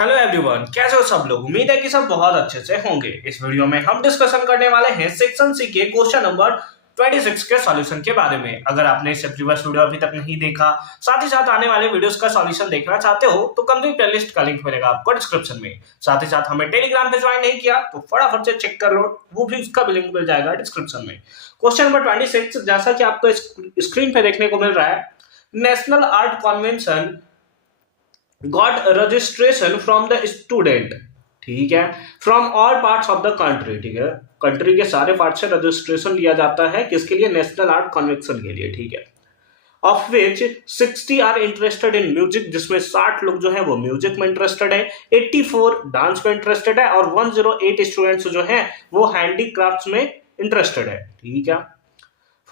Hello everyone, कैसे हो सब लोग। उम्मीद है कि सब बहुत अच्छे से होंगे। इस वीडियो में हम डिस्कशन करने वाले हैं सेक्शन सी के क्वेश्चन नंबर 26 के सॉल्यूशन के बारे में। अगर आपने इससे प्रीवियस वीडियो अभी तक नहीं देखा, साथ ही साथ आने वाले वीडियोस का सॉल्यूशन देखना चाहते हो तो कंप्लीट प्लेलिस्ट का लिंक मिलेगा आपको डिस्क्रिप्शन में। साथ ही साथ हमें टेलीग्राम पे ज्वाइन नहीं किया तो फटाफट से चेक कर लो, वो भी उसका भी लिंक मिल जाएगा डिस्क्रिप्शन में। क्वेश्चन नंबर 26 जैसा कि आपको स्क्रीन पे देखने को मिल रहा है, national art convention got registration from the student, ठीक है, from all parts of the country. ठीक है, कंट्री के सारे पार्ट से रजिस्ट्रेशन लिया जाता है किसके लिए? नेशनल आर्ट कन्वेंशन के लिए। ठीक है, of which 60 are interested in music, जिसमें 60 लोग जो है वो म्यूजिक में इंटरेस्टेड है, 84 डांस में इंटरेस्टेड है और 108 स्टूडेंट्स जो है वो हैंडीक्राफ्ट्स में इंटरेस्टेड है। ठीक है,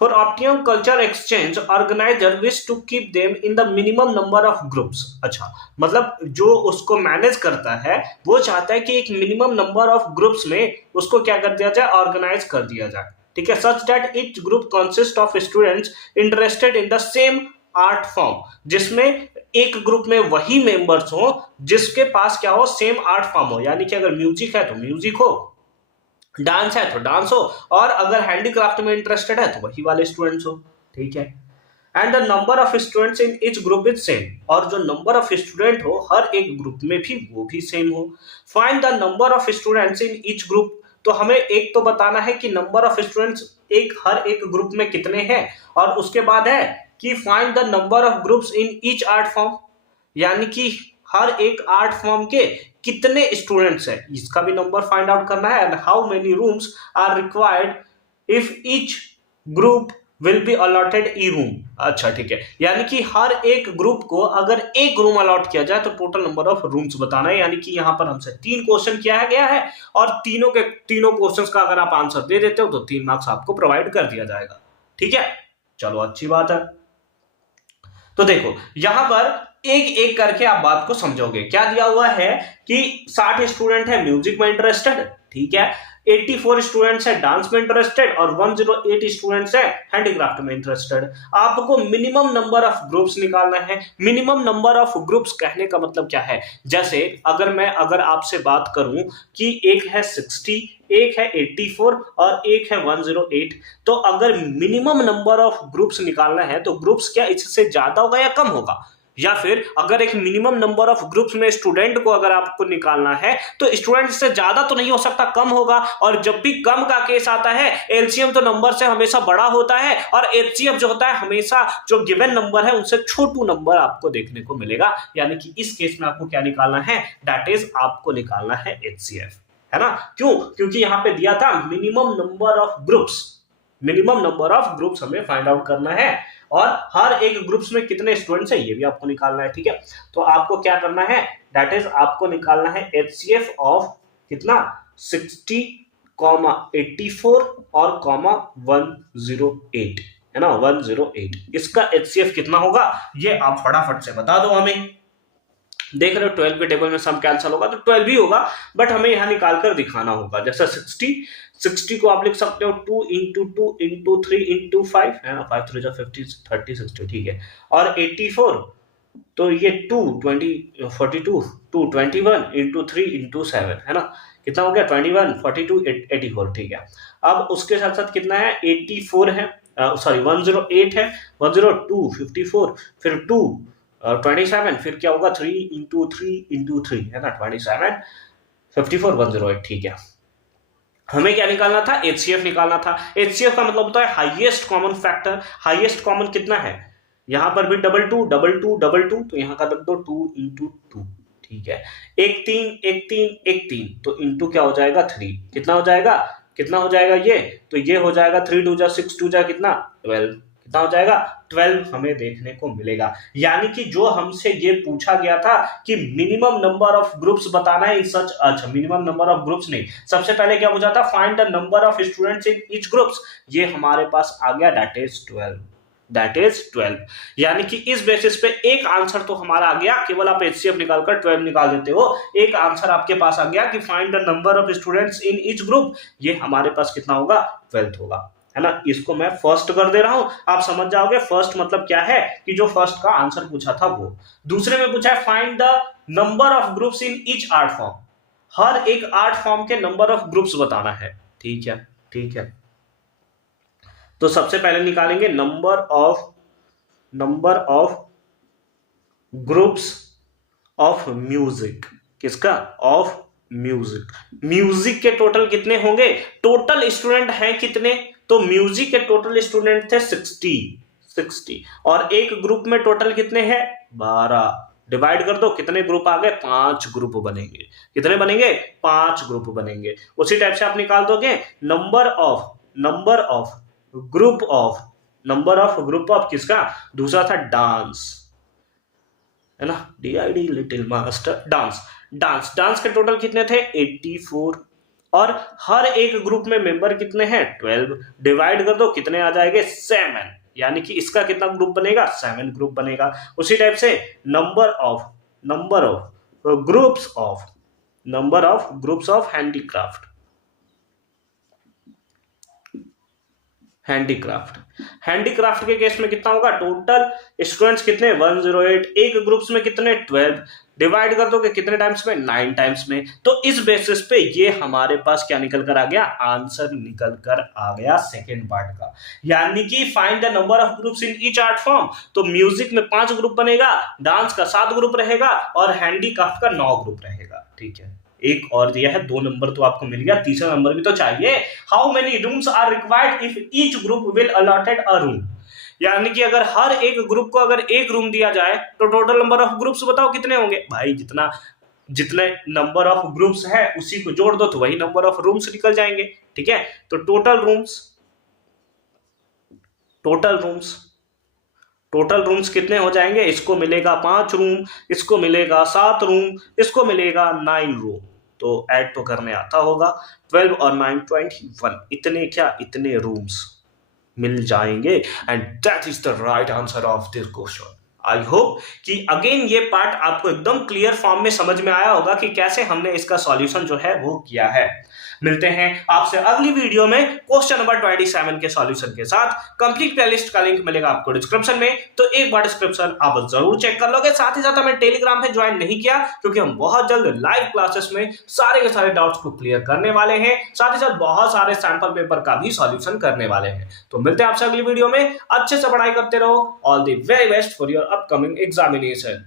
For optimum culture exchange, organizer wish to keep them in the minimum number of groups। अच्छा, मतलब जो उसको मैनेज करता है वो चाहता है कि एक मिनिमम नंबर ऑफ ग्रुप्स में उसको क्या कर दिया जाए? ऑर्गेनाइज कर दिया जाए। ठीक है, such that each group consist of students interested in the sem art form, जिसमें एक ग्रुप में वही मेंबर्स हो जिसके पास क्या हो? सेम आर्ट फॉर्म हो। यानी कि अगर म्यूजिक है तो म्यूजिक हो, डांस है तो डांस हो, और अगर हैंडीक्राफ्ट में इंटरेस्टेड है तो वही वाले स्टूडेंट्स हो। ठीक है, and the number of students in each group is same, और जो नंबर ऑफ स्टूडेंट हो हर एक ग्रुप में भी वो भी सेम हो। Find the number of students in each group, तो हमें एक तो बताना है कि नंबर ऑफ स्टूडेंट्स हर एक ग्रुप में कितने हैं, और उसके बाद है कि find the number of groups in each art form, यानी कि हर एक आर्ट फॉर्म के कितने स्टूडेंट्स हैं, इसका भी नंबर फाइंड आउट करना है। And how many rooms are required if each group will be allotted a room. अच्छा ठीक है, यानी कि हर एक ग्रुप को अगर एक रूम अलॉट किया जाए तो टोटल नंबर ऑफ रूम्स बताना है। यानी कि यहां पर हमसे 3 क्वेश्चन किया गया है और तीनों क्वेश्चंस का अगर आप आंसर दे देते हो तो 3 मार्क्स आपको प्रोवाइड कर दिया जाएगा। ठीक है, चलो अच्छी बात है। तो देखो यहां पर एक एक करके आप बात को समझोगे। क्या दिया हुआ है कि 60 स्टूडेंट है म्यूजिक में इंटरेस्टेड, ठीक है, 84 स्टूडेंट्स है डांस में इंटरेस्टेड और 108 स्टूडेंट्स है हैंडीक्राफ्ट में इंटरेस्टेड। आपको मिनिमम नंबर ऑफ ग्रुप्स निकालना है। मिनिमम नंबर ऑफ ग्रुप्स कहने का मतलब क्या है? जैसे अगर आपसे बात करूं कि एक है 60, एक है 84 और एक है 108, तो अगर मिनिमम नंबर ऑफ ग्रुप्स निकालना है तो ग्रुप्स क्या इससे ज्यादा होगा या कम होगा? या फिर अगर एक मिनिमम नंबर ऑफ ग्रुप्स में स्टूडेंट को अगर आपको निकालना है तो स्टूडेंट से ज्यादा तो नहीं हो सकता, कम होगा। और जब भी कम का केस आता है एलसीएम तो नंबर से हमेशा बड़ा होता है और एचसीएफ जो होता है हमेशा जो गिवन नंबर है उनसे छोटू नंबर आपको देखने को मिलेगा। यानी कि इस केस में आपको क्या निकालना है? दैट इज आपको निकालना है एचसीएफ, है ना। क्यों? क्योंकि यहां पे दिया था minimum number of groups, minimum number of groups हमें फाइंड आउट करना है और हर एक ग्रुप्स में कितने स्टूडेंट्स हैं ये भी आपको निकालना है। ठीक है, तो आपको क्या करना है? दैट इज आपको निकालना है एचसीएफ ऑफ कितना? 60, 84 और 108, है ना, 108। इसका एचसीएफ कितना होगा ये आप फटाफट से बता दो हमें। देख रहे हो 12 के टेबल में सम कैंसिल होगा तो 12 भी होगा, बट हमें यहां निकाल कर दिखाना होगा। जैसा 60 को आप लिख सकते हो 2 इंटू 2 इंटू 3 इंटू 5, है ना, 5 3 50 30 60, ठीक है। और 84 तो ये 2 20 42 2 21 इंटू 3 इंटू 7, है ना, कितना हो गया? 21 42 84, ठीक है। अब उसके साथ साथ कितना है? 84 है, सॉरी 108 है, 102 54 फिर 2 27, फिर क्या होगा? 3 इंटू 3 इंटू 3, है ना, 27 54 108, ठीक है। हमें क्या निकालना था? एचसीएफ निकालना था। एचसीएफ का मतलब होता है highest common factor. Highest common कितना है? यहां पर भी डबल टू, तो यहां का रख दो 2 इंटू 2, ठीक है। एक 3 तो इंटू क्या हो जाएगा? 3। कितना हो जाएगा? कितना हो जाएगा ये? तो ये हो जाएगा 3 2 जा 6 2 जा कितना? 12। कितना हो जाएगा? 12 हमें देखने को मिलेगा। यानी कि जो हमसे ये पूछा गया था कि मिनिमम नंबर ऑफ ग्रुप्स बताना है सच, अच्छा मिनिमम नंबर ऑफ ग्रुप्स नहीं, सबसे पहले क्या पूछा था? Find the number of students in each groups. ये हमारे पास आ गया, दैट इज 12। यानी कि इस बेसिस पे एक आंसर तो हमारा आ गया, केवल आप एचसीएफ निकालकर 12 निकाल देते हो, एक आंसर आपके पास आ गया कि find the number of students in each group. ये हमारे पास कितना होगा? 12 होगा। है ना, इसको मैं फर्स्ट कर दे रहा हूं, आप समझ जाओगे फर्स्ट मतलब क्या है, कि जो फर्स्ट का आंसर पूछा था वो। दूसरे में पूछा है find the number of groups in each art form, हर एक आर्ट फॉर्म के नंबर ऑफ ग्रुप्स बताना है। ठीक है, ठीक है, तो सबसे पहले निकालेंगे number of groups of music, किसका, ऑफ म्यूजिक। म्यूजिक के टोटल कितने होंगे, टोटल स्टूडेंट हैं कितने, तो म्यूजिक के टोटल स्टूडेंट थे 60 और एक ग्रुप में टोटल कितने हैं 12, डिवाइड कर दो, कितने ग्रुप आ गए, 5 ग्रुप बनेंगे। कितने बनेंगे, 5 ग्रुप बनेंगे। उसी टाइप से आप निकाल दोगे नंबर ऑफ ग्रुप ऑफ किसका, दूसरा था डांस, है ना, DID लिटिल मास्टर, डांस के टोटल कितने थे 84 और हर एक ग्रुप में मेंबर कितने हैं 12, डिवाइड कर दो, कितने आ जाएंगे 7, यानी कि इसका कितना ग्रुप बनेगा 7 ग्रुप बनेगा। उसी टाइप से number of groups of handicraft के केस में कितना होगा, टोटल स्टूडेंट्स कितने 108, एक ग्रुप्स में कितने 12, डिवाइड कर दोगे कितने टाइम्स में 9 टाइम्स में। तो इस बेसिस पे ये हमारे पास क्या निकल कर आ गया, आंसर निकल कर आ गया सेकेंड पार्ट का, यानी कि find the number of groups in each art form. तो म्यूजिक में 5 ग्रुप बनेगा, डांस का 7 ग्रुप रहेगा और हैंडीक्राफ्ट का 9 ग्रुप रहेगा। ठीक है, एक और दिया है, 2 नंबर तो आपको मिल गया, तीसरा नंबर भी तो चाहिए। How many rooms are required if each group will allotted a room, यानी कि अगर हर एक ग्रुप को अगर एक रूम दिया जाए तो टोटल नंबर ऑफ ग्रुप्स बताओ कितने होंगे। भाई जितने नंबर ऑफ ग्रुप्स है उसी को जोड़ दो तो वही नंबर ऑफ रूम्स निकल जाएंगे। ठीक है, तो टोटल रूम्स कितने हो जाएंगे, इसको मिलेगा 5 रूम, इसको मिलेगा 7 रूम, इसको मिलेगा 9 रूम, तो ऐड तो करने आता होगा, 12 और 9 21, इतने रूम्स मिल जाएंगे। And that is the right answer of this question. I hope कि अगेन ये पार्ट आपको एकदम क्लियर फॉर्म में समझ में आया होगा कि कैसे हमने इसका सॉल्यूशन जो है वो किया है। मिलते हैं आपसे अगली वीडियो में क्वेश्चन नंबर 27 के सॉल्यूशन के साथ। कंप्लीट प्लेलिस्ट का लिंक मिलेगा आपको डिस्क्रिप्शन में, तो एक बार डिस्क्रिप्शन आप जरूर चेक कर लोगे। साथ ही साथ हमें टेलीग्राम पे ज्वाइन नहीं किया क्योंकि हम बहुत जल्द लाइव क्लासेस में सारे के सारे डाउट्स को क्लियर करने वाले हैं, साथ ही साथ बहुत सारे सैंपल पेपर का भी सॉल्यूशन करने वाले हैं। तो मिलते हैं आपसे अगली वीडियो में, अच्छे से पढ़ाई करते रहो। All the very best for your upcoming examination.